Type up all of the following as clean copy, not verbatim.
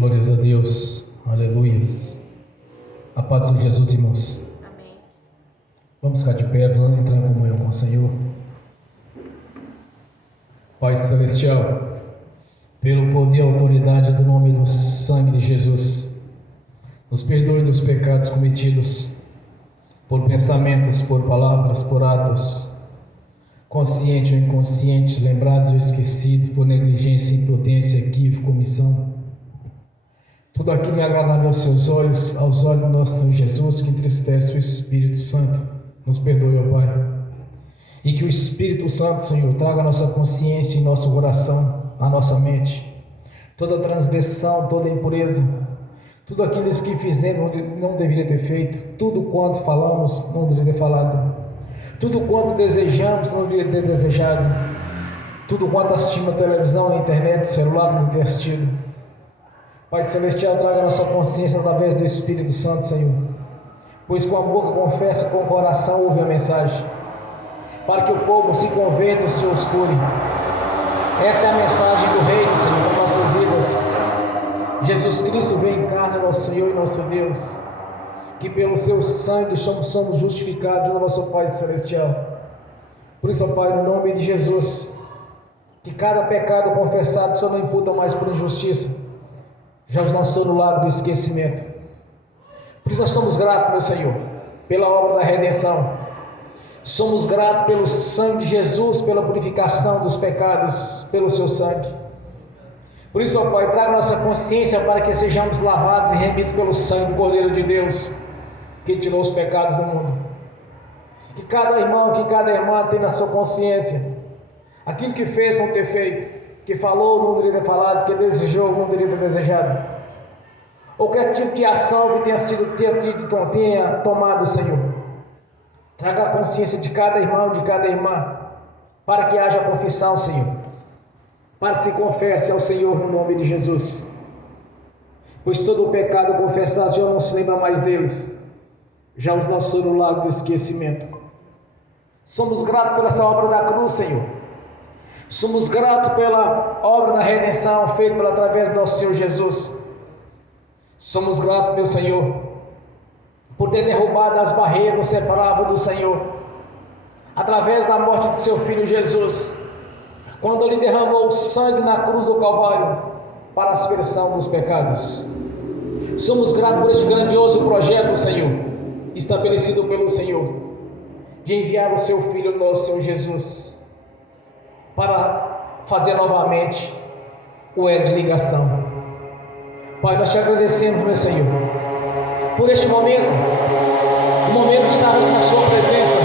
Glórias a Deus, aleluia. A paz de Jesus, irmãos. Amém. Vamos ficar de pé, vamos entrar em comunhão com o Senhor. Pai Celestial, pelo poder e autoridade do nome do sangue de Jesus, nos perdoe dos pecados cometidos por pensamentos, por palavras, por atos, consciente ou inconsciente, lembrados ou esquecidos, por negligência, imprudência, equívoco, omissão. Tudo aquilo é agradável aos seus olhos, aos olhos do nosso Senhor Jesus, que entristece o Espírito Santo. Nos perdoe, ó Pai. E que o Espírito Santo, Senhor, traga a nossa consciência e nosso coração, a nossa mente. Toda transgressão, toda impureza, tudo aquilo que fizemos não deveria ter feito, tudo quanto falamos não deveria ter falado, tudo quanto desejamos não deveria ter desejado, tudo quanto assistimos na televisão, na internet, no celular não deveria ter assistido. Pai Celestial, traga a nossa consciência através do Espírito Santo, Senhor. Pois com a boca confessa, com o coração ouve a mensagem. Para que o povo se converta e se oscure. Essa é a mensagem do Reino, Senhor, para nossas vidas. Jesus Cristo veio em carne, nosso Senhor e nosso Deus. Que pelo seu sangue somos justificados no nosso Pai Celestial. Por isso, Pai, no nome de Jesus, que cada pecado confessado só não imputa mais por injustiça. Já os lançou no lago do esquecimento. Por isso nós somos gratos, meu Senhor, pela obra da redenção. Somos gratos pelo sangue de Jesus, pela purificação dos pecados, pelo seu sangue. Por isso, ó Pai, traga nossa consciência para que sejamos lavados e remidos pelo sangue do Cordeiro de Deus, que tirou os pecados do mundo. Que cada irmão, que cada irmã tenha na sua consciência aquilo que fez não ter feito, que falou não deveria ter falado, que desejou não deveria ter desejado, ou qualquer tipo de ação que tenha tomado, Senhor. Traga a consciência de cada irmão, de cada irmã, para que haja confissão, Senhor, para que se confesse ao Senhor no nome de Jesus, pois todo o pecado confessado, Senhor, não se lembra mais deles, já os lançou no lago do esquecimento. Somos gratos por essa obra da cruz, Senhor. Somos gratos pela obra da redenção feita através do nosso Senhor Jesus. Somos gratos, meu Senhor, por ter derrubado as barreiras que nos separavam do Senhor, através da morte do seu Filho Jesus, quando Ele derramou o sangue na cruz do Calvário para a aspersão dos pecados. Somos gratos por este grandioso projeto, Senhor, estabelecido pelo Senhor, de enviar o seu Filho, nosso Senhor Jesus, para fazer novamente o elo de ligação. Pai, nós te agradecemos, meu Senhor, por este momento, o momento de estarmos na sua presença,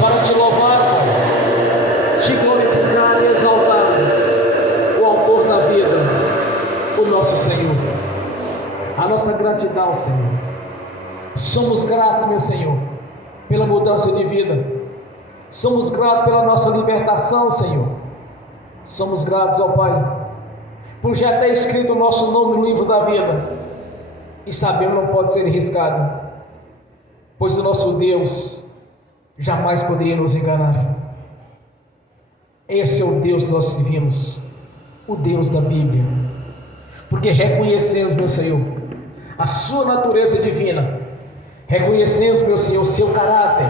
para te louvar, Pai, te glorificar e exaltar, o autor da vida, o nosso Senhor. A nossa gratidão, Senhor. Somos gratos, meu Senhor, pela mudança de vida. Somos gratos pela nossa libertação, Senhor. Somos gratos, ó Pai, por já ter escrito o nosso nome no livro da vida, e sabemos não pode ser riscado, pois o nosso Deus jamais poderia nos enganar. Esse é o Deus que nós servimos, o Deus da Bíblia, porque reconhecemos, meu Senhor, a sua natureza divina, reconhecemos, meu Senhor, o seu caráter,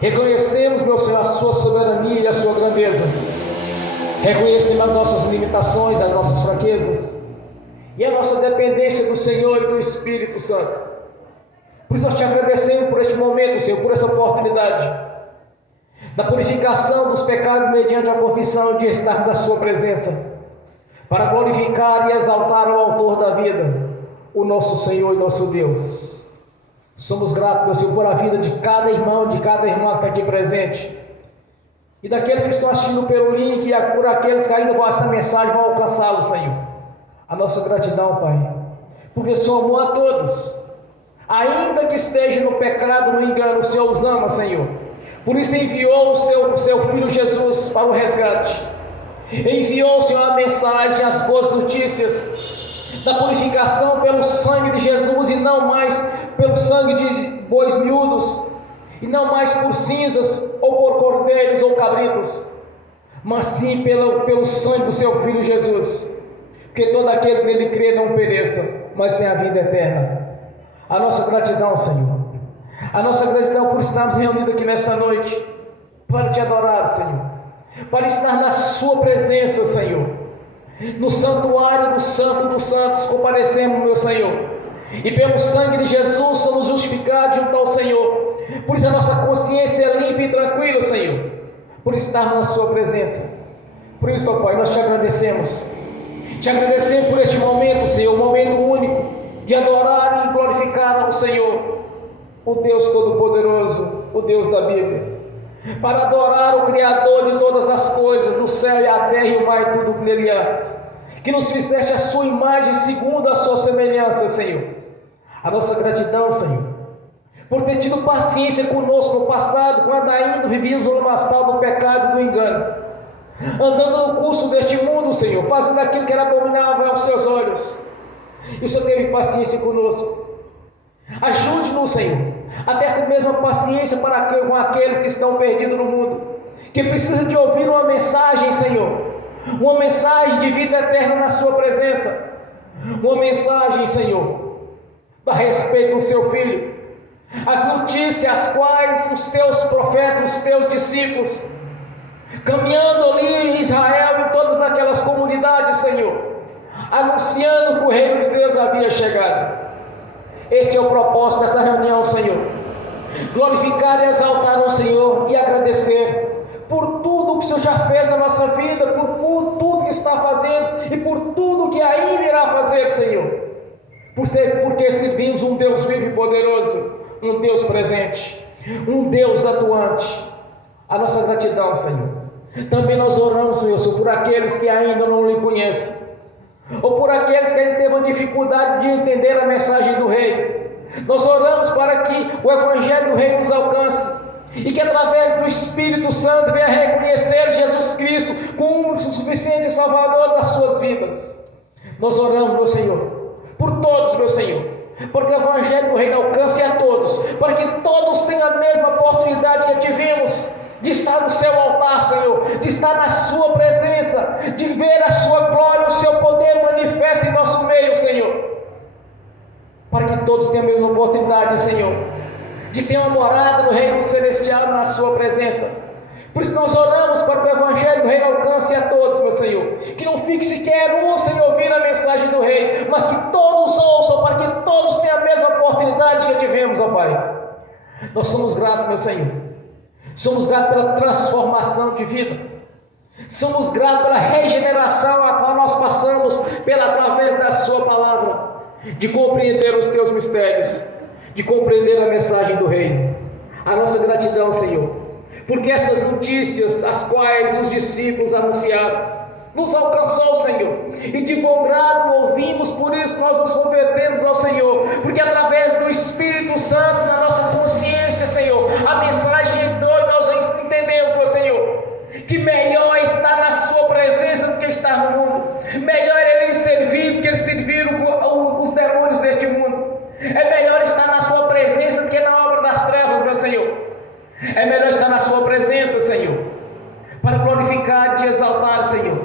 reconhecemos, meu Senhor, a sua soberania e a sua grandeza. Reconhecemos as nossas limitações, as nossas fraquezas e a nossa dependência do Senhor e do Espírito Santo. Por isso nós te agradecemos por este momento, Senhor, por essa oportunidade da purificação dos pecados mediante a confissão de estar na sua presença, para glorificar e exaltar o autor da vida, o nosso Senhor e nosso Deus. Somos gratos, meu Senhor, por a vida de cada irmão, de cada irmã que está aqui presente, e daqueles que estão assistindo pelo link, e por aqueles que ainda com essa mensagem vão alcançá-lo, Senhor. A nossa gratidão, Pai, porque o Senhor amou a todos, ainda que esteja no pecado, no engano, o Senhor os ama, Senhor. Por isso enviou o seu Filho Jesus para o resgate, enviou, Senhor, a mensagem, as boas notícias da purificação pelo sangue de Jesus, e não mais pelo sangue de bois miúdos, e não mais por cinzas, ou por cordeiros ou cabritos, mas sim pelo sangue do seu Filho Jesus. porque todo aquele que nele crê não pereça, mas tenha a vida eterna. A nossa gratidão, Senhor. A nossa gratidão por estarmos reunidos aqui nesta noite, para te adorar, Senhor, para estar na sua presença, Senhor, no santuário do Santo dos Santos, comparecemos, meu Senhor, e pelo sangue de Jesus somos justificados junto ao Senhor. Por isso a nossa consciência é limpa e tranquila, Senhor, por estarmos na sua presença. Por isso, ó Pai, nós te agradecemos por este momento, Senhor, um momento único de adorar e glorificar ao Senhor, o Deus Todo-Poderoso, o Deus da Bíblia, para adorar o Criador de todas as coisas, no céu e a terra e o mar e tudo que nele há, que nos fizeste a sua imagem segundo a sua semelhança, Senhor. A nossa gratidão, Senhor, por ter tido paciência conosco no passado, quando ainda vivíamos no lamaçal do pecado e do engano, andando no curso deste mundo, Senhor, fazendo aquilo que era abominável aos seus olhos, e o Senhor teve paciência conosco. Ajude-nos, Senhor, a ter essa mesma paciência com aqueles que estão perdidos no mundo, que precisam de ouvir uma mensagem, Senhor, uma mensagem de vida eterna na sua presença, uma mensagem, Senhor, a respeito do seu Filho, as notícias as quais os teus profetas, os teus discípulos, caminhando ali em Israel, em todas aquelas comunidades, Senhor, anunciando que o reino de Deus havia chegado. Este é o propósito dessa reunião, Senhor, glorificar e exaltar ao Senhor e agradecer por tudo que o Senhor já fez na nossa vida, por tudo que está fazendo e por tudo que ainda irá fazer, Senhor, porque servimos um Deus vivo e poderoso, um Deus presente, um Deus atuante. A nossa gratidão, Senhor. Também nós oramos, Senhor, por aqueles que ainda não lhe conhecem, ou por aqueles que ainda teve uma dificuldade de entender a mensagem do Rei. Nós oramos para que o Evangelho do Rei nos alcance, e que através do Espírito Santo venha reconhecer Jesus Cristo como o suficiente Salvador das suas vidas. Nós oramos, meu Senhor, por todos, meu Senhor, porque o Evangelho do Reino alcance a todos, para que todos tenham a mesma oportunidade que tivemos de estar no seu altar, Senhor, de estar na sua presença, de ver a sua glória, o seu poder manifesta em nosso meio, Senhor, para que todos tenham a mesma oportunidade, Senhor, de ter uma morada no reino celestial, na sua presença. Por isso nós oramos para que o Evangelho do Reino alcance a todos, meu Senhor, que não fique sequer um sem ouvir a mensagem do Rei, mas que todos ouçam, para que todos tenham a mesma oportunidade que tivemos, ó Pai. Nós somos gratos, meu Senhor, somos gratos pela transformação de vida, somos gratos pela regeneração a qual nós passamos através da sua palavra, de compreender os teus mistérios, de compreender a mensagem do Reino. A nossa gratidão, Senhor, porque essas notícias, as quais os discípulos anunciaram, nos alcançou, Senhor, e de bom grado ouvimos. Por isso nós nos convertemos ao Senhor, porque através do Espírito Santo na nossa consciência, Senhor, a mensagem entrou e nós entendemos, meu Senhor, que melhor está na sua presença do que estar no mundo. Melhor é Ele servir do que eles serviram os demônios deste mundo. É melhor estar na sua presença do que na obra das trevas, meu Senhor. É melhor estar na sua presença, Senhor, para glorificar e te exaltar, Senhor,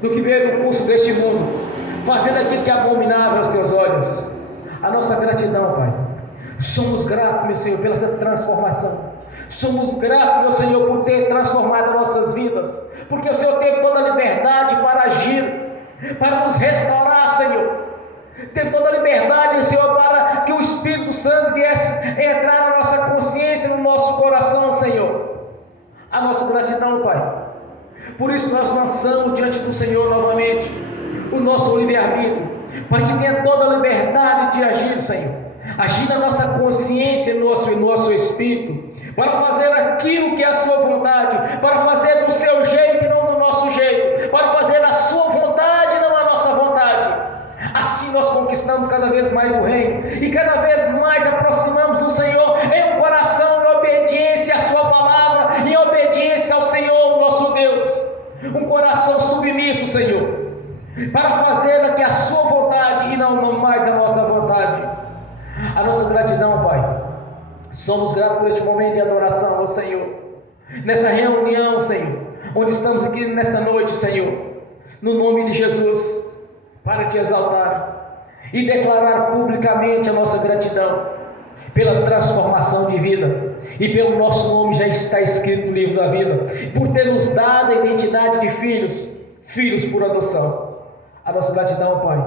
do que ver no curso deste mundo, fazendo aquilo que é abominável aos teus olhos. A nossa gratidão, Pai. Somos gratos, meu Senhor, pela essa transformação. Somos gratos, meu Senhor, por ter transformado nossas vidas, porque o Senhor teve toda a liberdade para agir, para nos restaurar, Senhor. Teve toda a liberdade, Senhor, para que o Espírito Santo viesse entrar na nossa consciência, no nosso coração, Senhor. A nossa gratidão, Pai. Por isso nós lançamos diante do Senhor novamente o nosso livre-arbítrio, para que tenha toda a liberdade de agir, Senhor. Agir na nossa consciência, no nosso espírito, para fazer aquilo que é a sua vontade, para fazer do seu jeito e não do nosso jeito, para fazer a sua vontade e não a nossa vontade. Assim nós conquistamos cada vez mais o reino, e cada vez mais aproximamos do Senhor em um coração em obediência à sua palavra, em obediência ao Senhor nosso Deus, um coração submisso, Senhor, para fazer aqui a sua vontade e não mais a nossa vontade. A nossa gratidão, Pai. Somos gratos por este momento de adoração ao Senhor, nessa reunião, Senhor, onde estamos aqui nesta noite, Senhor, no nome de Jesus. para te exaltar e declarar publicamente a nossa gratidão pela transformação de vida e pelo nosso nome já está escrito no livro da vida, por ter nos dado a identidade de filhos por adoção. A nossa gratidão, Pai,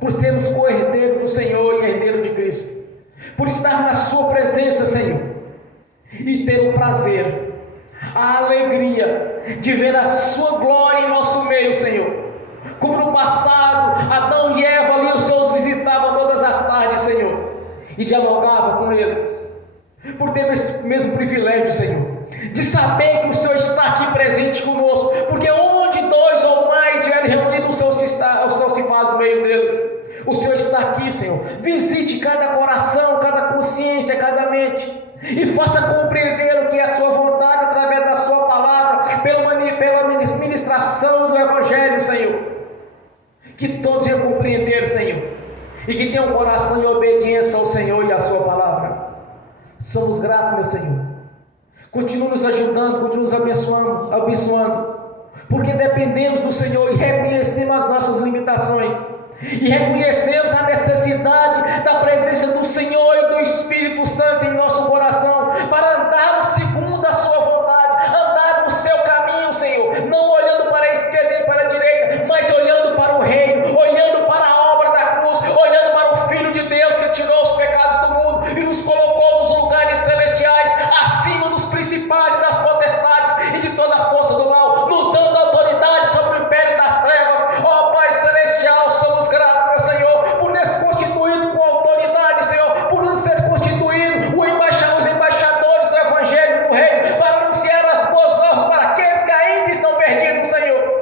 por sermos co-herdeiro do Senhor e herdeiro de Cristo, por estar na sua presença, Senhor, e ter o prazer, a alegria de ver a sua glória em nosso meio, Senhor. Como no passado, Adão e Eva ali, o Senhor os visitava todas as tardes, Senhor, e dialogava com eles, por ter esse mesmo privilégio, Senhor, de saber que o Senhor está aqui presente conosco, porque onde dois ou mais estiverem reunidos, o Senhor se faz no meio deles. O Senhor está aqui, Senhor. Visite cada coração, cada consciência, cada mente, e faça compreender o que é a sua vontade através da sua palavra, pela ministração do Evangelho, Senhor. Que todos venham compreender, Senhor, e que tenham um coração em obediência ao Senhor e à sua palavra. Somos gratos, meu Senhor. Continua nos ajudando, continua nos abençoando, porque dependemos do Senhor e reconhecemos as nossas limitações, e reconhecemos a necessidade da presença do Senhor e do Espírito Santo em nosso coração, para andarmos segundo a sua vontade, andar no seu caminho, Senhor, não olhando para a esquerda e para a direita, mas olhando para o reino, olhando para a obra da cruz, olhando para o Filho de Deus que tirou os pecados do mundo e nos colocou nos lugares celestiais, acima dos principados, das potestades e de toda a força do mal, nos dando autoridade sobre o império das trevas. Ó Pai celestial, somos gratos, meu Senhor, por nos constituído com autoridade, Senhor, por nos ser constituído os embaixadores do Evangelho e do Reino, para anunciar as boas novas para aqueles que ainda estão perdidos, Senhor.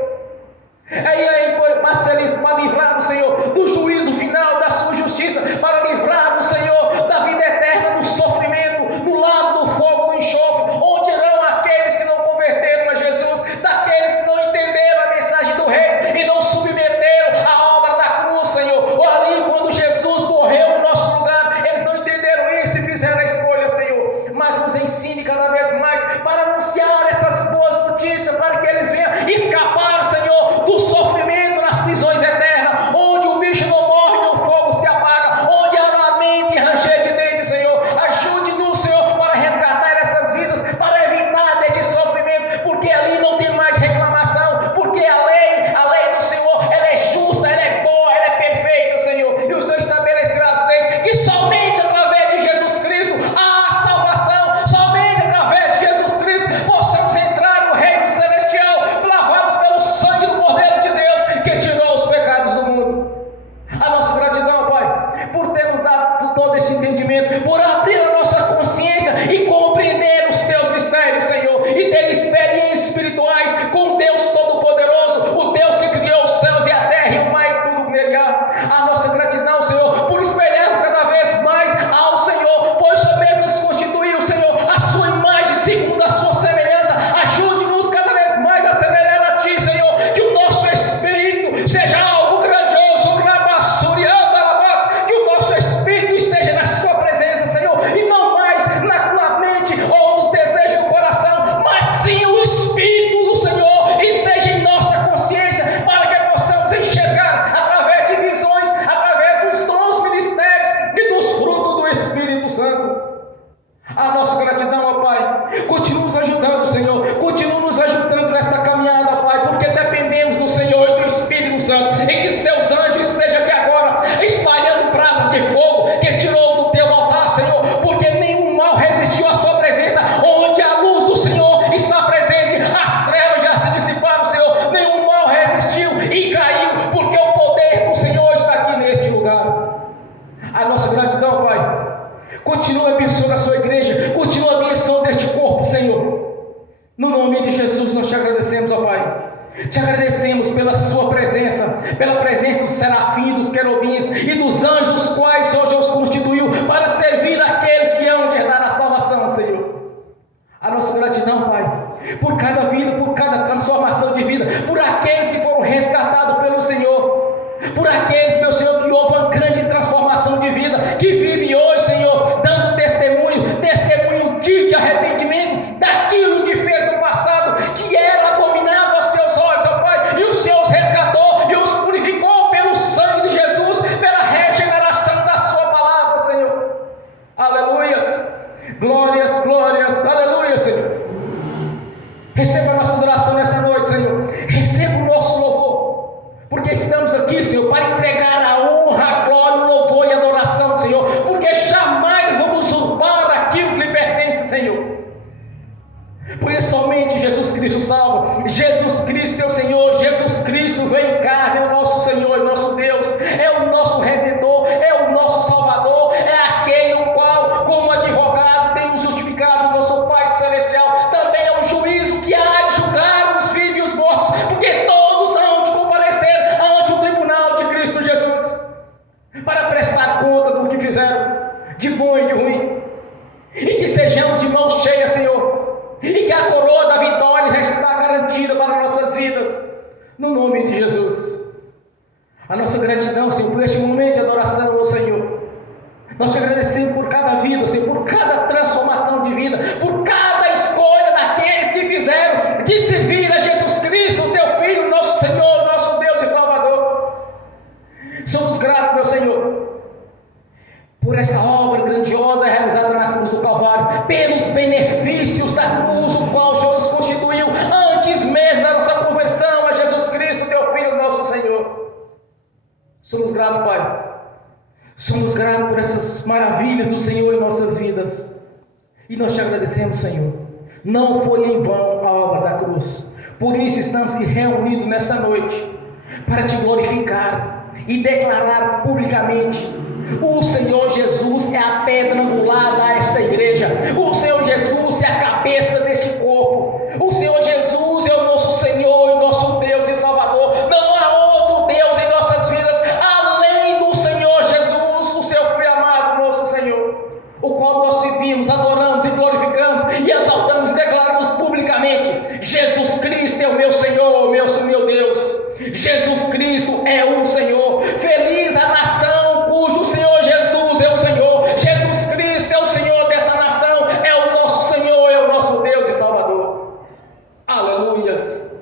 Para livrar o Senhor do juízo final, da sua justiça, para livrar o Senhor da vida eterna, do sofrimento, no lago do fogo, do enxofre, onde irão aqueles que não converteram a Jesus, daqueles que não entenderam a mensagem do Reino e não submeteram à obra da cruz, Senhor. Ou ali, quando Jesus morreu em nosso lugar, eles não entenderam isso e fizeram a escolha, Senhor. Mas nos ensine cada vez mais para anunciar essas boas notícias, para que eles venham escapar, Senhor, do sofrimento nas prisões eternas, onde o bicho não morre e o fogo se apaga, onde há lamento e ranger de dentes, Senhor. Ajude-nos, Senhor, para resgatar essas vidas, para evitar deste sofrimento, porque ali não tem mais reclamação, porque a lei do Senhor, ela é justa, ela é boa, ela é perfeita, Senhor, e o Senhor estabeleceu as leis, que somente através de Jesus Cristo há salvação, somente através de Jesus Cristo possamos entrar no reino celestial, lavados pelo sangue do Cordeiro de Deus, que tirou os pecados do mundo. A nossa gratidão, Pai, por ter nos dado todo esse entendimento, por abrir a nossa consciência e compreender os teus mistérios, Senhor, e ter experiências espirituais com Deus Todo-Poderoso, o Deus que criou os céus e a terra e o mar e tudo que nele há. A nossa gratidão, Senhor, por espelharmos cada vez mais ao Senhor, pois só mesmo nos constituiu, Senhor, a sua imagem segundo a sua semelhança. Ajude-nos cada vez mais a semelhar a Ti, Senhor, que o nosso espírito seja algo grandioso, que o nosso espírito esteja na sua presença, Senhor, e não mais na mente ou nos desejos do coração, mas sim o Espírito do Senhor esteja em nossa consciência, para que possamos enxergar através de visões, através dos dons ministérios e dos frutos do Espírito Santo. A nossa gratidão, ó Pai, continua nos ajudando, Senhor, continua nos ajudando nesta caminhada, Pai, porque dependemos do Senhor e do Espírito Santo, e que os teus anjos estejam aqui agora, espalhando brasas de fogo, que tirou do teu altar, Senhor, porque nenhum mal resistiu à sua presença. Onde a luz do Senhor está presente, as trevas já se dissiparam, Senhor, nenhum mal resistiu e caiu, porque o poder do Senhor está aqui neste lugar. A nossa gratidão, Pai, continua abençoando a sua igreja, continua abençoando este corpo, Senhor. No nome de Jesus nós te agradecemos, ó Pai. Te agradecemos pela sua presença, pela presença dos serafins, dos querubins e dos anjos, os quais hoje os constituiu para servir aqueles que amam de herdar a salvação, Senhor. A nossa gratidão, Pai, por cada vida, por cada transformação de vida, por aqueles que foram resgatados pelo Senhor, por aqueles, meu Senhor, que houve uma grande transformação de vida, que vivem hoje, Senhor, dando testemunho de arrependimento daquilo que fez no passado, que era abominável aos teus olhos, ó Pai, e o Senhor os resgatou e os purificou pelo sangue nome de Jesus. A nossa gratidão, Senhor, por este momento de adoração ao Senhor. Nós te agradecemos por cada vida, Senhor, por cada transformação de vida, por cada escolha daqueles que fizeram de servir a Jesus Cristo, o Teu Filho, nosso Senhor, nosso Deus e Salvador. Somos gratos, meu Senhor, por essa obra grandiosa realizada na cruz do Calvário, pelos benefícios da cruz, o qual o Senhor nos constituiu antes mesmo da nossa conversão a Jesus Cristo, Teu Filho, nosso Senhor. Somos gratos, Pai. Somos gratos por essas maravilhas do Senhor em nossas vidas. E nós te agradecemos, Senhor. Não foi em vão a obra da cruz. Por isso estamos aqui reunidos nesta noite, para te glorificar e declarar publicamente: o Senhor Jesus é a pedra angular desta igreja. O Senhor Jesus é a cabeça deste corpo. O Senhor Jesus é o nosso Senhor e nosso Deus e Salvador. Não há outro Deus em nossas vidas além do Senhor Jesus, o seu Filho amado, nosso Senhor, o qual nós servimos, adoramos e glorificamos e exaltamos e declaramos publicamente: Jesus Cristo é o meu Senhor, meu Deus. Jesus Cristo é o Senhor. Feliz a nação cujo Senhor Jesus é o Senhor. Jesus Cristo é o Senhor dessa nação, é o nosso Senhor, é o nosso Deus e Salvador. Aleluias.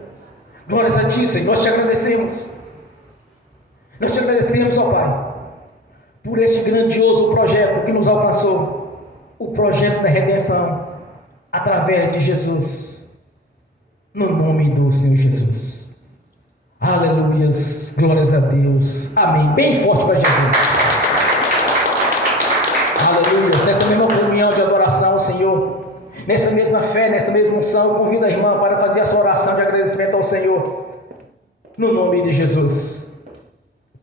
Glórias a Ti, Senhor. Nós te agradecemos. Nós te agradecemos, ó Pai, por este grandioso projeto que nos alcançou, o projeto da redenção através de Jesus, no nome do Senhor Jesus. Aleluias, glórias a Deus, amém. Bem forte para Jesus. Aleluias. Nessa mesma comunhão de adoração ao Senhor, nessa mesma fé, nessa mesma unção, convido a irmã para fazer a sua oração de agradecimento ao Senhor, no nome de Jesus.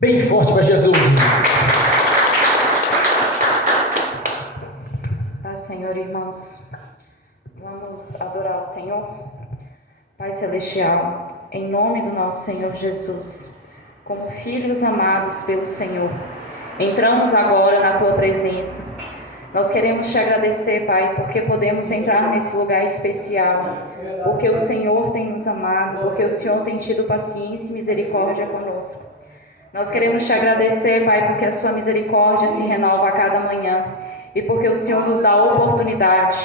Bem forte para Jesus. Paz, Senhor, irmãos. Vamos adorar o Senhor. Pai Celestial, em nome do nosso Senhor Jesus, como filhos amados pelo Senhor, entramos agora na Tua presença. Nós queremos Te agradecer, Pai, porque podemos entrar nesse lugar especial, porque o Senhor tem nos amado, porque o Senhor tem tido paciência e misericórdia conosco. Nós queremos Te agradecer, Pai, porque a Sua misericórdia se renova a cada manhã e porque o Senhor nos dá oportunidade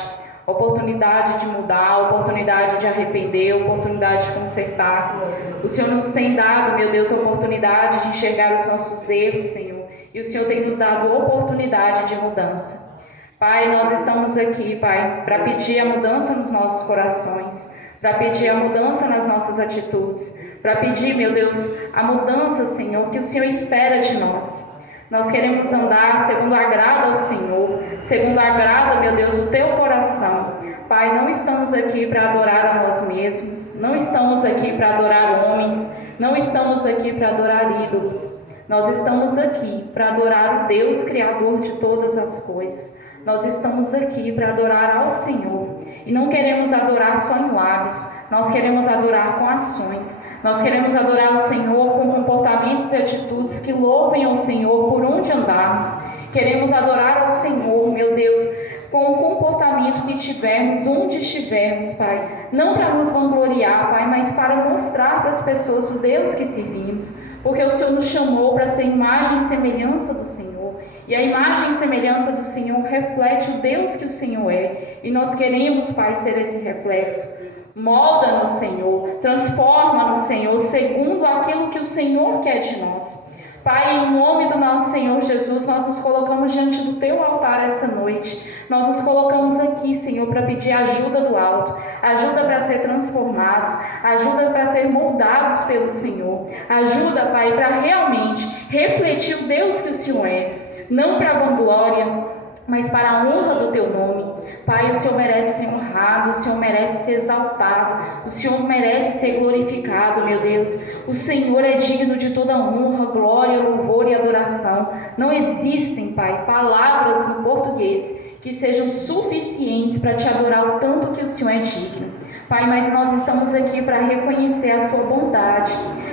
de mudar, oportunidade de arrepender, oportunidade de consertar. O Senhor nos tem dado, meu Deus, a oportunidade de enxergar os nossos erros, Senhor, e o Senhor tem nos dado a oportunidade de mudança. Pai, nós estamos aqui, Pai, para pedir a mudança nos nossos corações, para pedir a mudança nas nossas atitudes, para pedir, meu Deus, a mudança, Senhor, que o Senhor espera de nós. Nós queremos andar segundo agrada ao Senhor, segundo agrada, meu Deus, o Teu coração. Pai, não estamos aqui para adorar a nós mesmos, não estamos aqui para adorar homens, não estamos aqui para adorar ídolos. Nós estamos aqui para adorar o Deus Criador de todas as coisas. Nós estamos aqui para adorar ao Senhor. E não queremos adorar só em lábios, nós queremos adorar com ações. Nós queremos adorar o Senhor com comportamentos e atitudes que louvem ao Senhor por onde andarmos. Queremos adorar ao Senhor, meu Deus, com o comportamento que tivermos, onde estivermos, Pai. Não para nos vangloriar, Pai, mas para mostrar para as pessoas o Deus que servimos. Porque o Senhor nos chamou para ser imagem e semelhança do Senhor. E a imagem e semelhança do Senhor reflete o Deus que o Senhor é. E nós queremos, Pai, ser esse reflexo. Molda-nos, Senhor. Transforma-nos, Senhor, segundo aquilo que o Senhor quer de nós. Pai, em nome do nosso Senhor Jesus, nós nos colocamos diante do Teu altar essa noite. Nós nos colocamos aqui, Senhor, para pedir ajuda do alto, ajuda para ser transformados, ajuda para ser moldados pelo Senhor, ajuda, Pai, para realmente refletir o Deus que o Senhor é, não para a vanglória, mas para a honra do Teu nome. Pai, o Senhor merece ser honrado, o Senhor merece ser exaltado, o Senhor merece ser glorificado, meu Deus. O Senhor é digno de toda honra, glória, louvor e adoração. Não existem, Pai, palavras no português que sejam suficientes para Te adorar o tanto que o Senhor é digno. Pai, mas nós estamos aqui para reconhecer a Sua bondade,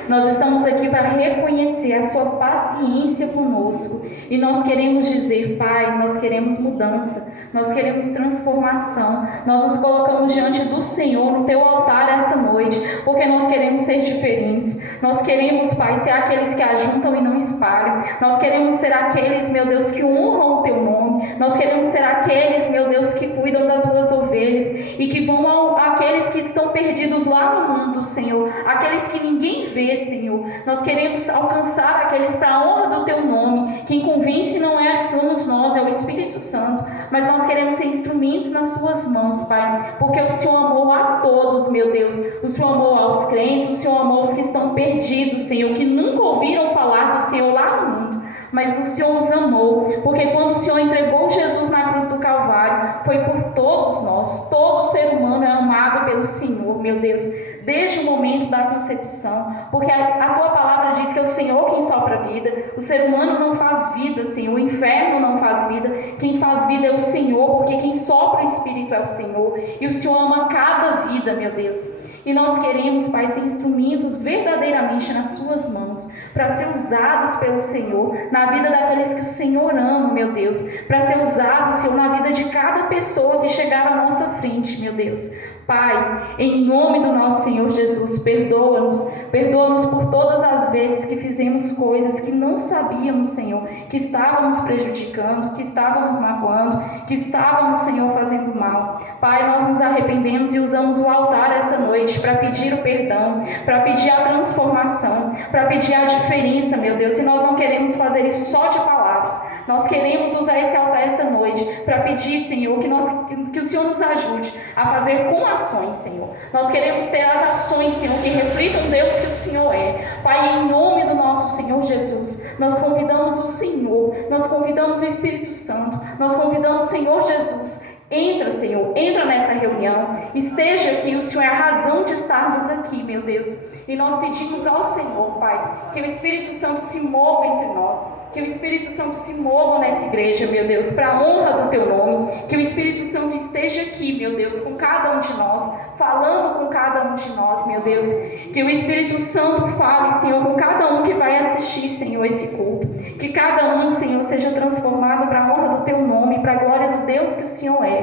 Nós estamos aqui para reconhecer a sua paciência conosco. E nós queremos dizer, Pai, nós queremos mudança, nós queremos transformação. Nós nos colocamos diante do Senhor, no teu altar essa noite, porque nós queremos ser diferentes. Nós queremos, Pai, ser aqueles que ajuntam e não espalham. Nós queremos ser aqueles, meu Deus, que honram o teu nome. Nós queremos ser aqueles, meu Deus, que cuidam das tuas ovelhas e que vão àqueles que estão perdidos lá no mundo, Senhor. Aqueles que ninguém vê, Senhor. Nós queremos alcançar aqueles para a honra do teu nome. Quem convence não somos nós, é o Espírito Santo. Mas nós queremos ser instrumentos nas suas mãos, Pai. Porque o Senhor amou a todos, meu Deus. O Senhor amou aos crentes, o Senhor amou os que estão perdidos, Senhor, que nunca ouviram falar do Senhor lá no mundo. Mas o Senhor os amou, porque quando o Senhor entregou Jesus na cruz do Calvário, foi por todos nós. Todo ser humano é amado pelo Senhor, meu Deus, desde o momento da concepção, porque a tua palavra diz que é o Senhor quem sopra a vida. O ser humano não faz vida, Senhor, o inferno não faz vida. Quem faz vida é o Senhor, porque quem sopra o Espírito é o Senhor, e o Senhor ama cada vida, meu Deus. E nós queremos, Pai, ser instrumentos verdadeiramente nas suas mãos, para ser usados pelo Senhor, na vida daqueles que o Senhor ama, meu Deus, para ser usados, Senhor, na vida de cada pessoa que chegar à nossa frente, meu Deus. Pai, em nome do nosso Senhor Jesus, perdoa-nos por todas as vezes que fizemos coisas que não sabíamos, Senhor, que estávamos prejudicando, que estávamos magoando, que estávamos, Senhor, fazendo mal. Pai, nós nos arrependemos e usamos o altar essa noite para pedir o perdão, para pedir a transformação, para pedir a diferença, meu Deus, e nós não queremos fazer isso só de palavras. Nós queremos usar esse altar essa noite para pedir, Senhor, que o Senhor nos ajude a fazer com ações, Senhor. Nós queremos ter as ações, Senhor, que reflitam Deus que o Senhor é. Pai, em nome do nosso Senhor Jesus, nós convidamos o Senhor, nós convidamos o Espírito Santo, nós convidamos o Senhor Jesus. Entra, Senhor, entra nessa reunião, esteja aqui, o Senhor é a razão de estarmos aqui, meu Deus. E nós pedimos ao Senhor, Pai, que o Espírito Santo se mova entre nós, que o Espírito Santo se mova nessa igreja, meu Deus, para a honra do teu nome, que o Espírito Santo esteja aqui, meu Deus, com cada um de nós, falando com cada um de nós, meu Deus, que o Espírito Santo fale, Senhor, com cada um que vai assistir, Senhor, esse culto, que cada um, Senhor, seja transformado para a honra do teu nome, para a glória do Deus que o Senhor é.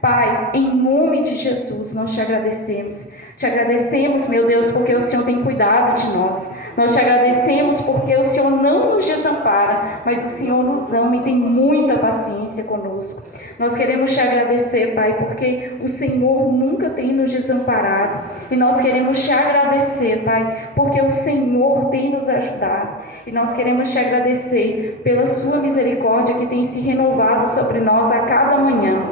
Pai, em nome de Jesus, nós te agradecemos. Te agradecemos, meu Deus, porque o Senhor tem cuidado de nós. Nós te agradecemos porque o Senhor não nos desampara, mas o Senhor nos ama e tem muita paciência conosco. Nós queremos te agradecer, Pai, porque o Senhor nunca tem nos desamparado. E nós queremos te agradecer, Pai, porque o Senhor tem nos ajudado. E nós queremos te agradecer pela sua misericórdia que tem se renovado sobre nós a cada manhã.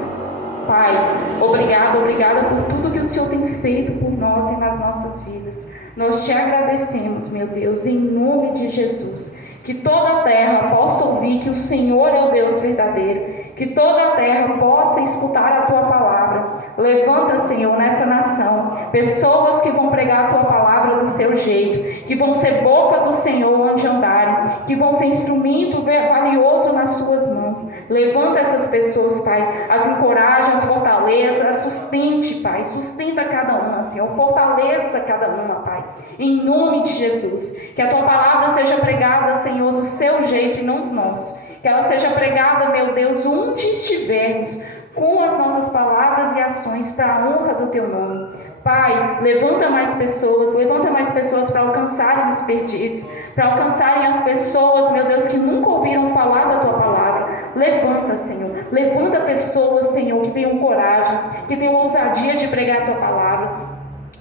Pai, obrigada por tudo que o Senhor tem feito por nós e nas nossas vidas. Nós te agradecemos, meu Deus, em nome de Jesus. Que toda a terra possa ouvir que o Senhor é o Deus verdadeiro. Que toda a terra possa escutar a tua palavra. Levanta, Senhor, nessa nação pessoas que vão pregar a tua palavra do seu jeito, que vão ser boca do Senhor onde andarem, que vão ser instrumento valioso nas suas mãos. Levanta essas pessoas, Pai, as encoraja, as fortaleça, as sustente, Pai, sustenta cada uma, Senhor, fortaleça cada uma, Pai, em nome de Jesus. Que a tua palavra seja pregada, Senhor, do seu jeito e não do nosso. Que ela seja pregada, meu Deus, onde estivermos, com as nossas palavras e ações para a honra do teu nome. Pai, levanta mais pessoas para alcançarem os perdidos, para alcançarem as pessoas, meu Deus, que nunca ouviram falar da tua palavra. Levanta, Senhor, levanta pessoas, Senhor, que tenham coragem, que tenham ousadia de pregar a tua palavra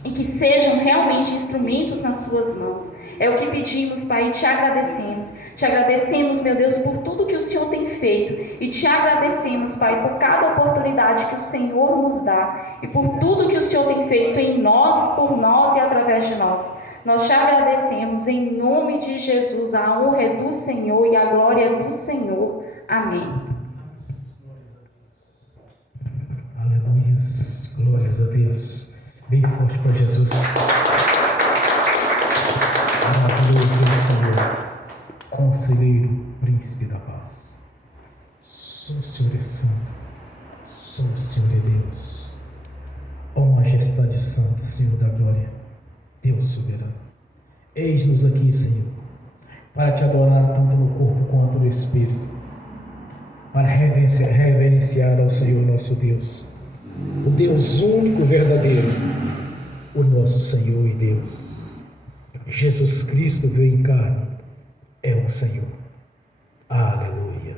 e que sejam realmente instrumentos nas suas mãos. É o que pedimos, Pai, e te agradecemos. Te agradecemos, meu Deus, por tudo que o Senhor tem feito. E te agradecemos, Pai, por cada oportunidade que o Senhor nos dá. E por tudo que o Senhor tem feito em nós, por nós e através de nós. Nós te agradecemos em nome de Jesus. A honra é do Senhor e a glória é do Senhor. Amém. Aleluia. Glórias a Deus. Bem forte para Jesus. Maravilhoso Senhor, Conselheiro, Príncipe da Paz. Só o Senhor é santo, só o Senhor é Deus. Ó Majestade Santa, Senhor da Glória, Deus soberano. Eis-nos aqui, Senhor, para te adorar tanto no corpo quanto no espírito, para reverenciar ao Senhor nosso Deus, o Deus único verdadeiro, o nosso Senhor e Deus. Jesus Cristo veio em carne, é o Senhor. Aleluia.